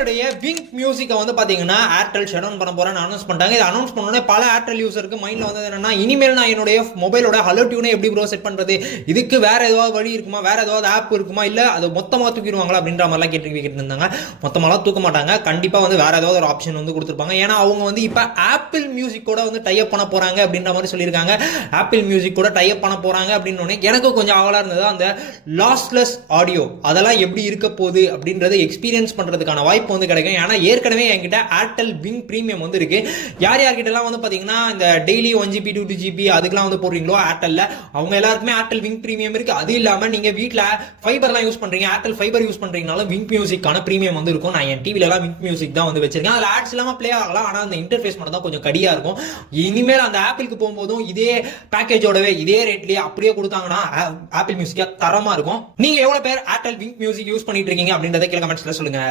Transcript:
ஏர்டெலுடைய wing மியூசிக்கை வந்து பாத்தீங்கன்னா ஏர்டெல் ஷட் டவுன் பண்ண போறேன்னு அனௌன்ஸ் பண்ணிட்டாங்க. இது அனௌன்ஸ் பண்ணோடனே பல ஏர்டெல் யூசருக்கு மைண்ட்ல வந்து என்னன்னா, இனிமேல் நான் என்னுடைய மொபைலோட ஹலோ டியூனை எப்படி ப்ரோ செட் பண்றது, இதுக்கு வேற ஏதாவது வழி இருக்குமா, வேற ஏதாவது ஆப் இருக்குமா, இல்ல அது மொத்தமா தூக்கிடுவாங்களா அப்படின்ற மாதிரிலாம் கேட்டு இருந்தாங்க. மொத்தமாலாம் தூக்க மாட்டாங்க, கண்டிப்பா வந்து வேற ஏதாவது ஒரு ஆப்ஷன் வந்து கொடுத்துருப்பாங்க. ஏன்னா அவங்க வந்து இப்ப ஆப்பிள் மியூசிக் கூட வந்து டைப் பண்ண போறாங்க அப்படின்ற மாதிரி சொல்லியிருக்காங்க. ஆப்பிள் மியூசிக் கூட டைப் பண்ண போறாங்க அப்படின்னு எனக்கு கொஞ்சம் ஆவலா இருந்தது. அந்த லாஸ்லெஸ் ஆடியோ அதெல்லாம் எப்படி இருக்க போகுது அப்படின்றது எக்ஸ்பீரியன்ஸ் பண்றதுக்கான வாய்ப்பு வந்து கிடைக்கும். ஏன்னா ஏற்கனவே என்கிட்ட ஏர்டெல் விங் பிரீமியம் வந்து இருக்கு. யார் யார்கிட்ட எல்லாம் வந்து பாத்தீங்கன்னா இந்த டெய்லி 1 GB 2 GB அதுக்கெல்லாம் வந்து போடுறீங்களோ ஏர்டெல்ல, அவங்க எல்லாருக்குமே ஏர்டெல் விங் பிரீமியம் இருக்கு. அது இல்லாம நீங்க வீட்டுல ஃபைபர்லாம் யூஸ் பண்றீங்க, ஏர்டெல் ஃபைபர் யூஸ் பண்றீங்கனால விங் மியூசிக்கான பிரீமியம் வந்து இருக்கும். நான் என் டிவில எல்லாம் விங் மியூசிக் தான் வந்து வச்சிருக்கேன். அதுல ஆட்ஸ் இல்லாம பிளே ஆகலாம், ஆனா அந்த இன்டர்ஃபேஸ் மட்டும் தான் கொஞ்சம் கடியா இருக்கும். இனிமேல் அந்த ஆப்பிளுக்கு போகும்போதும் இதே பேக்கேஜோடவே இதே ரேட்லயே அப்படியே கொடுத்தாங்கன்னா ஆப்பிள் மியூசிக்கா தரமா இருக்கும். நீங்க எவ்வளவு பேர் ஏர்டெல் விங் மியூசிக் யூஸ் பண்ணிட்டு இருக்கீங்க அப்படின்றத கீழே கமெண்ட்ஸ்ல சொல்லுங்க.